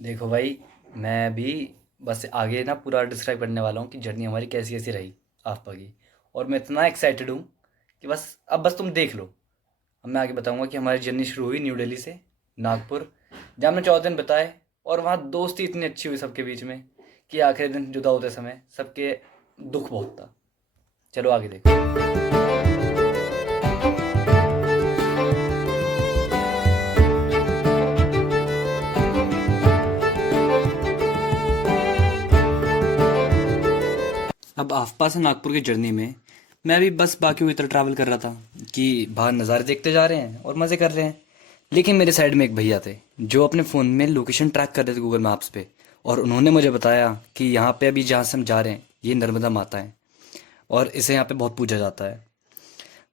देखो भाई, मैं भी बस आगे ना पूरा डिस्क्राइब करने वाला हूँ कि जर्नी हमारी कैसी कैसी रही आफ्पा की। और मैं इतना एक्साइटेड हूँ कि बस तुम देख लो। अब मैं आगे बताऊँगा कि हमारी जर्नी शुरू हुई न्यू दिल्ली से नागपुर, जहाँ हमने 14 दिन बिताए। और वहाँ दोस्ती इतनी अच्छी हुई सबके बीच में कि आखिरी दिन जुदा होते समय सबके दुख बहुत था। चलो आगे देखो। अब आसपास से नागपुर की जर्नी में मैं भी बस बाकियों की तरह ट्रैवल कर रहा था कि बाहर नज़ारे देखते जा रहे हैं और मज़े कर रहे हैं। लेकिन मेरे साइड में एक भैया थे जो अपने फ़ोन में लोकेशन ट्रैक कर रहे थे गूगल मैप्स पे। और उन्होंने मुझे बताया कि यहाँ पे अभी जहाँ से हम जा रहे हैं ये नर्मदा माता है और इसे यहाँ पे बहुत पूजा जाता है।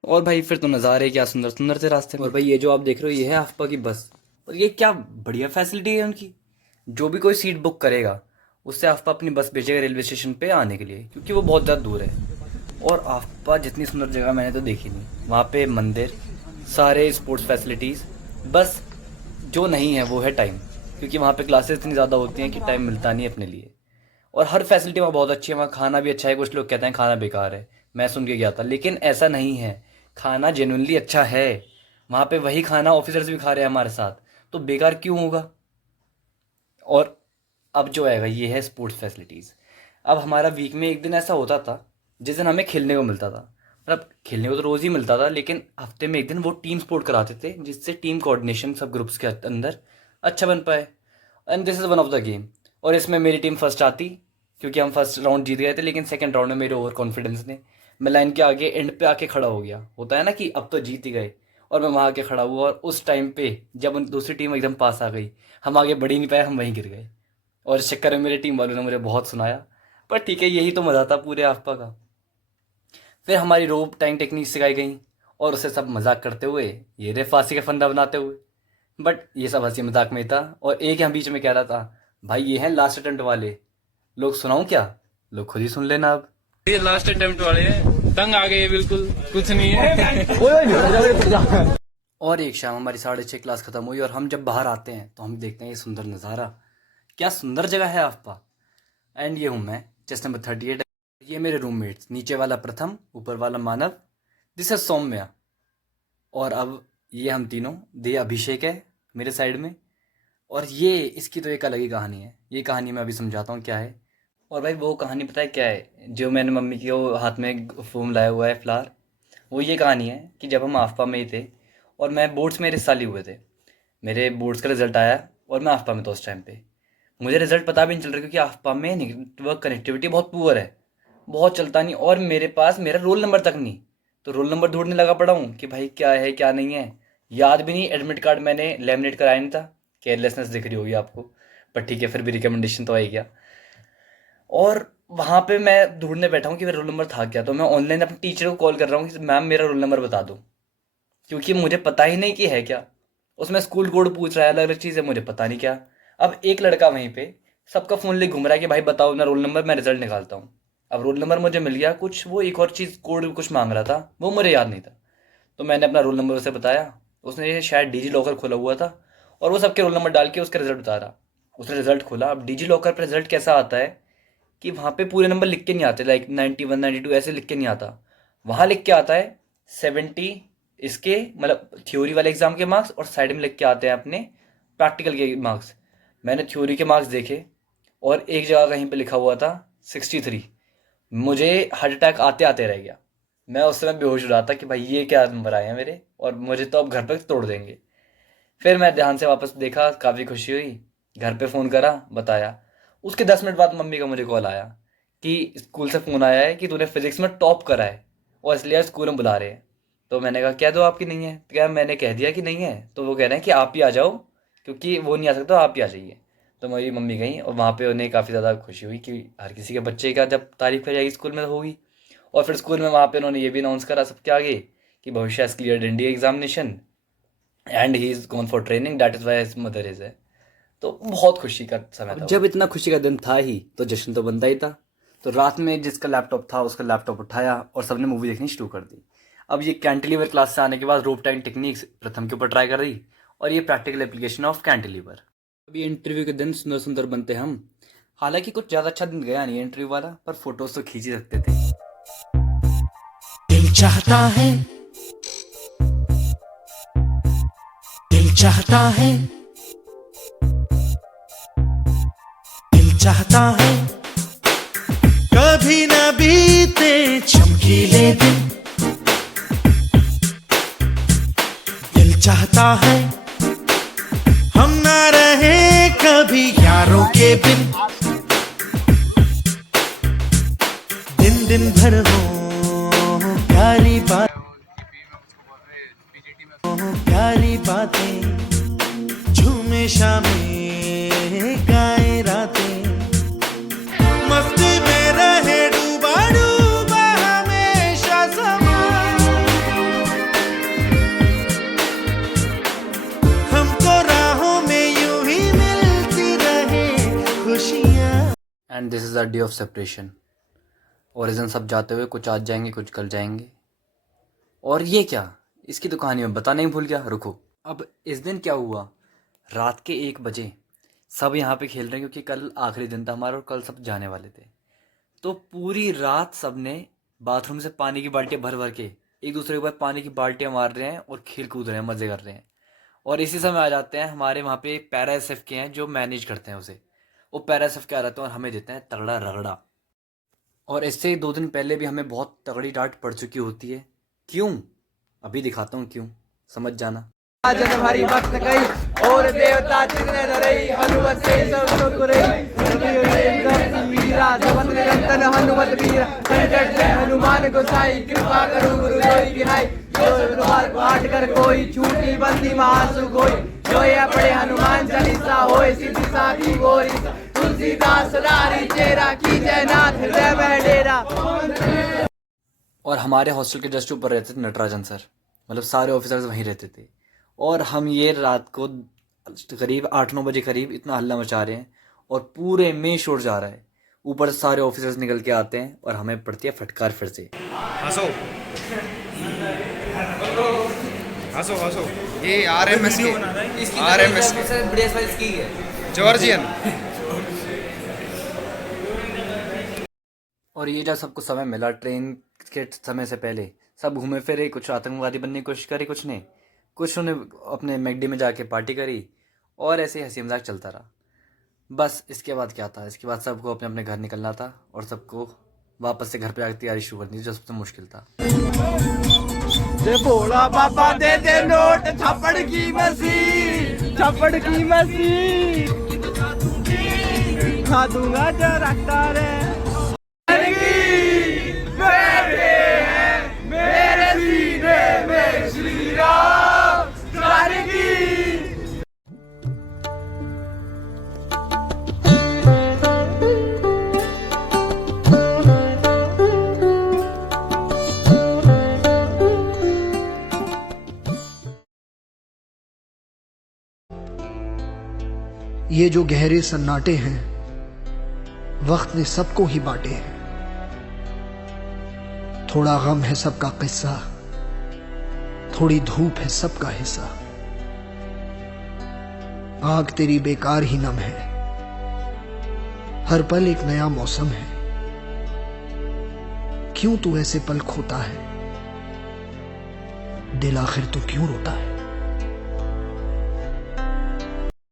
और भाई फिर तो नज़ारे क्या सुंदर सुंदर थे रास्ते में। और भाई ये जो आप देख रहे हो ये है आफ्पा की बस। और ये क्या बढ़िया फैसिलिटी है उनकी। जो भी कोई सीट बुक करेगा उससे आफ्पा अपनी बस भेजेगा रेलवे स्टेशन पे आने के लिए, क्योंकि वो बहुत ज़्यादा दूर है। और आफ्पा जितनी सुंदर जगह मैंने तो देखी नहीं। वहाँ पे मंदिर, सारे स्पोर्ट्स फैसिलिटीज़। बस जो नहीं है वो है टाइम, क्योंकि वहाँ पे क्लासेस इतनी ज़्यादा होती हैं कि टाइम मिलता नहीं अपने लिए। और हर फैसिलिटी वहाँ बहुत अच्छी है। वहाँ खाना भी अच्छा है। कुछ लोग कहते हैं खाना बेकार है, मैं सुन के गया था, लेकिन ऐसा नहीं है। खाना जेन्युइनली अच्छा है। वहाँ पे वही खाना ऑफिसर्स भी खा रहे हैं हमारे साथ, तो बेकार क्यों होगा। और अब जो आएगा ये है स्पोर्ट्स फैसिलिटीज़। अब हमारा वीक में एक दिन ऐसा होता था जिस दिन हमें खेलने को मिलता था। मतलब खेलने को तो रोज़ ही मिलता था, लेकिन हफ्ते में एक दिन वो टीम स्पोर्ट कराते थे जिससे टीम कोऑर्डिनेशन सब ग्रुप्स के अंदर अच्छा बन पाए। And this is one of the game. और इसमें मेरी टीम फर्स्ट आती, क्योंकि हम फर्स्ट राउंड जीत गए थे। लेकिन सेकंड राउंड में मेरे ओवर कॉन्फिडेंस ने, मैं लाइन के आगे एंड पे आके खड़ा हो गया। होता है ना कि अब तो जीत ही गए। और मैं वहाँ आके खड़ा हुआ और उस टाइम पे जब उन दूसरी टीम एकदम पास आ गई, हम आगे बढ़ ही नहीं पाए, हम वहीं गिर गए। और इस चक्कर में मेरी टीम वालों ने मुझे बहुत सुनाया। पर ठीक है, यही तो मज़ा था पूरे आफ्पा का। फिर हमारी रोप टाइम टेक्निक सिखाई गई और उसे सब मजाक करते हुए, ये रे फांसी का फंदा बनाते हुए। बट ये सब हंसी मजाक में ही था। और एक यहाँ बीच में कह रहा था, भाई ये हैं लास्ट अटेम्प्ट वाले, लोग सुनाऊं क्या? लोग खुद ही सुन लेना अब। ये लास्ट अटेम्प्ट वाले हैं, तंग आ गए बिल्कुल, कुछ नहीं है। और एक शाम हमारी 6:30 क्लास खत्म हुई और हम जब बाहर आते हैं तो हम देखते हैं ये सुंदर नज़ारा। क्या सुंदर जगह है आफ्पा। एंड ये हूँ मैं, चेस्ट नंबर 38। ये मेरे रूममेट्स, नीचे वाला प्रथम, ऊपर वाला मानव, दिस इज सौम्या। और अब ये हम तीनों, दे अभिषेक है मेरे साइड में। और ये इसकी तो एक अलग ही कहानी है। ये कहानी मैं अभी समझाता हूँ क्या है। और भाई वो कहानी पता है क्या है, जो मैंने मम्मी के वो हाथ में फोम लाया हुआ है फ्लावर। वो ये कहानी है कि जब हम आफ्पा में ही थे और मैं बोर्ड्स में इस साल ही हुए थे, मेरे बोर्ड्स का रिजल्ट आया और मैं आफ्पा में था उस टाइम पे। मुझे रिजल्ट पता भी नहीं चल रहा क्योंकि आफ्पा में नेटवर्क कनेक्टिविटी बहुत पुअर है, बहुत चलता नहीं। और मेरे पास मेरा रोल नंबर तक नहीं। तो रोल नंबर ढूंढने लगा पड़ा हूँ कि भाई क्या है क्या नहीं है। याद भी नहीं, एडमिट कार्ड मैंने लेमिनेट कराया नहीं था। केयरलेसनेस दिख रही होगी आपको, पर ठीक है, फिर भी रिकमेंडेशन तो आई गया। और वहाँ पे मैं ढूंढने बैठा हूँ कि मेरा रोल नंबर था क्या। तो मैं ऑनलाइन अपने टीचर को कॉल कर रहा हूँ कि मैम मेरा रोल नंबर बता दो, क्योंकि मुझे पता ही नहीं कि है क्या। उसमें स्कूल कोड पूछ रहा है, अलग अलग चीज़ है, मुझे पता नहीं क्या। अब एक लड़का वहीं पे सबका फ़ोन ले घूम रहा है कि भाई बताओ ना रोल नंबर, मैं रिजल्ट निकालता हूँ। अब रोल नंबर मुझे मिल गया, कुछ वो एक और चीज़ कोड कुछ मांग रहा था, वो मुझे याद नहीं था। तो मैंने अपना रोल नंबर उसे बताया। उसने ये शायद डिजी लॉकर खोला हुआ था और वो सबके रोल नंबर डाल के उसका रिजल्ट बता रहा। उसने रिजल्ट खोला। अब डिजी लॉकर पर रिजल्ट कैसा आता है कि वहाँ पे पूरे नंबर लिख के नहीं आते, लाइक 91 92 ऐसे लिख के नहीं आता। वहाँ लिख के आता है 70, इसके मतलब थ्योरी वाले एग्जाम के मार्क्स, और साइड में लिख के आते हैं अपने प्रैक्टिकल के मार्क्स। मैंने थ्योरी के मार्क्स देखे और एक जगह कहीं पे लिखा हुआ था 63। मुझे हार्ट अटैक आते आते रह गया। मैं उस समय बेहोश हो रहा था कि भाई ये क्या नंबर आए हैं मेरे, और मुझे तो अब घर पे तोड़ देंगे। फिर मैं ध्यान से वापस देखा, काफ़ी खुशी हुई। घर पे फ़ोन करा, बताया। उसके 10 मिनट बाद मम्मी का मुझे कॉल आया कि स्कूल से फ़ोन आया है कि तूने फिजिक्स में टॉप करा है और इसलिए आज स्कूल में बुला रहे हैं। तो मैंने कहा कह दो आपकी नहीं है। तो क्या मैंने कह दिया कि नहीं है, तो वो कह रहे हैं कि आप ही आ जाओ, क्योंकि वो नहीं आ सकता, आप ही आ जाइए। तो मेरी मम्मी गई और वहाँ पे उन्हें काफ़ी ज़्यादा खुशी हुई कि हर किसी के बच्चे का जब तारीफ कर जाएगी स्कूल में तो होगी। और फिर स्कूल में वहाँ पे उन्होंने ये भी अनाउंस करा सबके आगे कि भविष्य has cleared India examination and he is gone for training, that is why his mother is है। तो बहुत खुशी का समय था। जब इतना खुशी का दिन था ही तो जश्न तो बनता ही था। तो रात में जिसका लैपटॉप था उसका लैपटॉप उठाया और सबने मूवी देखनी शुरू कर दी। अब ये कैंटिलीवर क्लास से आने के बाद रोप टाइम टेक्निक्स प्रथम के ऊपर ट्राई कर रही, और ये प्रैक्टिकल एप्लीकेशन ऑफ कैंटिलीवर। अभी इंटरव्यू के दिन सुंदर सुंदर बनते हम। हालांकि कुछ ज़्यादा अच्छा दिन गया नहीं इंटरव्यू वाला, पर फोटोज तो खींच ही सकते थे। दिल चाहता है, दिल चाहता है, दिल चाहता है कभी न बीते चमकीले दिन। दिल चाहता है हम ना रहे कभी यारों के बिन। दिन दिन भर हो प्यारी बात, प्यारी बातें झूमे शामें गाए रातें। मस्ती में रहे डूबा डूबा हमेशा समा। हमको राहों में यूं ही मिलती रहे खुशियाँ। And this is the day of separation. Origin सब जाते हुए, कुछ आज जाएंगे कुछ कल जाएंगे। और ये क्या, इसकी तो कहानी मैं बताना ही भूल गया, रुको। अब इस दिन क्या हुआ, रात के 1 बजे सब यहाँ पे खेल रहे हैं क्योंकि कल आखिरी दिन था हमारा और कल सब जाने वाले थे। तो पूरी रात सब ने बाथरूम से पानी की बाल्टियाँ भर भर के एक दूसरे के ऊपर पानी की बाल्टियाँ मार रहे हैं और खेल कूद रहे हैं, मज़े कर रहे हैं। और इसी समय आ जाते हैं हमारे वहाँ पे पैरा एसएफ के हैं जो मैनेज करते हैं उसे। वो पैरा एसएफ के आ जाते हैं और हमें देते हैं तगड़ा रगड़ा। और इससे 2 दिन पहले भी हमें बहुत तगड़ी डांट पड़ चुकी होती है। क्यों, अभी दिखाता हूँ क्यों, समझ जाना। जन भरी भक्त गई और देवता चिन्ह रही हनुमत से सब सुख रही। वीरा जपत निरंतर हनुमत वीर संकट से हनुमान गोसाई। कृपा करो गुरु जोई गिराई जो द्वार पाठ कर कोई। छूटी बंदी महासु कोई जो ये पढ़े हनुमान चालीसा होए सिद्धि साखी गोरी। तुलसीदास लारी चेरा की जय नाथ हृदय में डेरा। और हमारे हॉस्टल के जस्ट ऊपर रहते थे नटराजन सर, मतलब सारे ऑफिसर्स वहीं रहते थे। और हम ये रात को करीब 8-9 बजे करीब इतना हल्ला मचा रहे हैं और पूरे में शोर जा रहा है। ऊपर से सारे ऑफिसर्स निकल के आते हैं और हमें पड़ती है फटकार फिर से। हंसो हंसो हंसो, ये आरएमएस के जॉर्जियन। और ये जब सबको समय मिला ट्रेन के समय से पहले, सब घूमे फिरे, कुछ आतंकवादी बनने की कोशिश करी, कुछ ने अपने मैकडी में जाके पार्टी करी और ऐसे ही हंसी मजाक चलता रहा। बस इसके बाद क्या था, इसके बाद सबको अपने अपने घर निकलना था और सबको वापस से घर पे आकर तैयारी शुरू करनी थी, जो सबसे मुश्किल था। दे भोला बाबा दे नोट छप्पड़ की मसी, छप्पड़ की मसी खा दूंगा जो रखता रे। बैठे हैं मेरे सीने में श्री राम जानकी। ये जो गहरे सन्नाटे हैं वक्त ने सबको ही बांटे हैं। थोड़ा गम है सबका किस्सा, थोड़ी धूप है सबका हिस्सा। आग तेरी बेकार ही नम है, हर पल एक नया मौसम है। क्यों तू ऐसे पल खोता है, दिल आखिर तू क्यों रोता है।